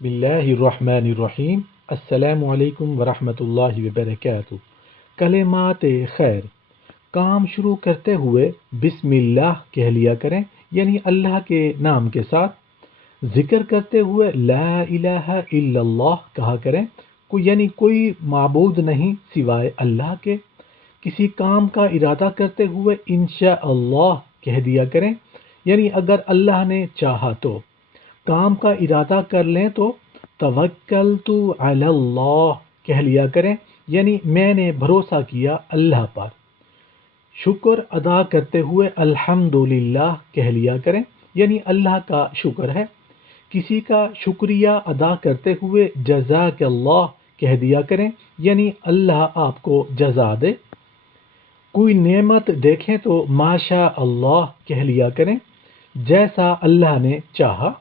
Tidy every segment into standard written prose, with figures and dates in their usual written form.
बिस्मिल्लाहिर्रहमानिर्रहीम। अस्सलामु अलैकुम वरहमतुल्लाहि वबरकातुहू। कलिमात खैर, काम शुरू करते हुए बिस्मिल्लाह कह लिया करें, यानी अल्लाह के नाम के साथ। जिक्र करते हुए ला इलाहा इल्लल्लाह कहा करें, यानी कोई माबूद नहीं सिवाय अल्लाह के। किसी काम का इरादा करते हुए इंशा अल्लाह कह दिया करें, यानी अगर अल्लाह ने चाहा तो। काम का इरादा कर लें तो तवक्कलतु अलल्लाह कह लिया करें, यानी मैंने भरोसा किया अल्लाह पर। शुक्र अदा करते हुए अल्हम्दुलिल्लाह कह लिया करें, यानी अल्लाह का शुक्र है। किसी का शुक्रिया अदा करते हुए जज़ाकल्लाह कह दिया करें, यानी अल्लाह आपको जज़ा दे। कोई नेमत देखें तो माशा अल्लाह कह लिया करें, जैसा अल्लाह ने चाहा।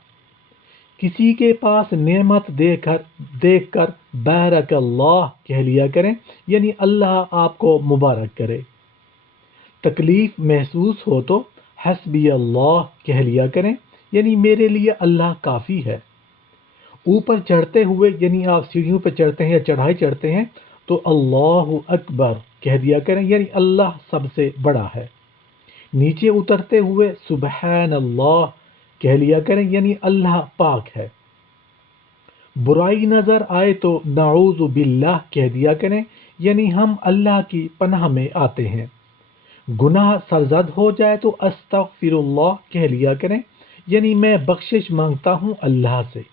किसी के पास नेमत देखकर बारकल्लाह कह लिया करें, यानी अल्लाह आपको मुबारक करे। तकलीफ महसूस हो तो हस्बी अल्लाह कह लिया करें, यानी मेरे लिए अल्लाह काफ़ी है। ऊपर चढ़ते हुए, यानी आप सीढ़ियों पर चढ़ते हैं या चढ़ाई चढ़ते हैं, तो अल्लाहु अकबर कह दिया करें, यानी अल्लाह सबसे बड़ा है। नीचे उतरते हुए सुबहान अल्लाह कह लिया करें, यानी अल्लाह पाक है। बुराई नज़र आए तो नाऊज़ु बिल्लाह कह दिया करें, यानी हम अल्लाह की पनाह में आते हैं। गुनाह सरजद हो जाए तो अस्तगफिरुल्लाह कह लिया करें, यानी मैं बख्शिश मांगता हूँ अल्लाह से।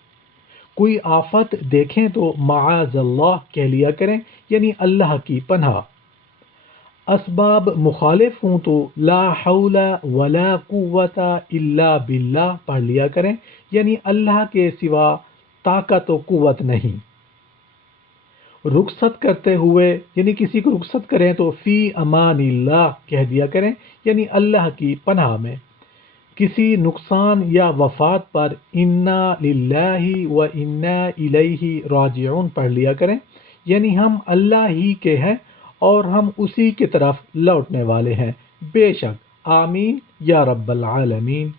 कोई आफत देखें तो माअज़ल्लाह कह लिया करें, यानी अल्लाह की पनाह। असबाब मुखालिफ हों तो ला हौला वला कुव्वता इल्ला बिल्लाह पढ़ लिया करें, यानी अल्लाह के सिवा ताकत व कुव्वत नहीं। रुखसत करते हुए, यानी किसी को रुखसत करें तो फ़ी अमानिल्लाह कह दिया करें, यानी अल्लाह की पनाह में। किसी नुकसान या वफात पर इन्ना लिल्लाहि व इन्ना इलैहि राजिऊन पढ़ लिया करें, यानी हम अल्लाह ही के हैं और हम उसी की तरफ लौटने वाले हैं। बेशक। आमीन या रब्बल आलमीन।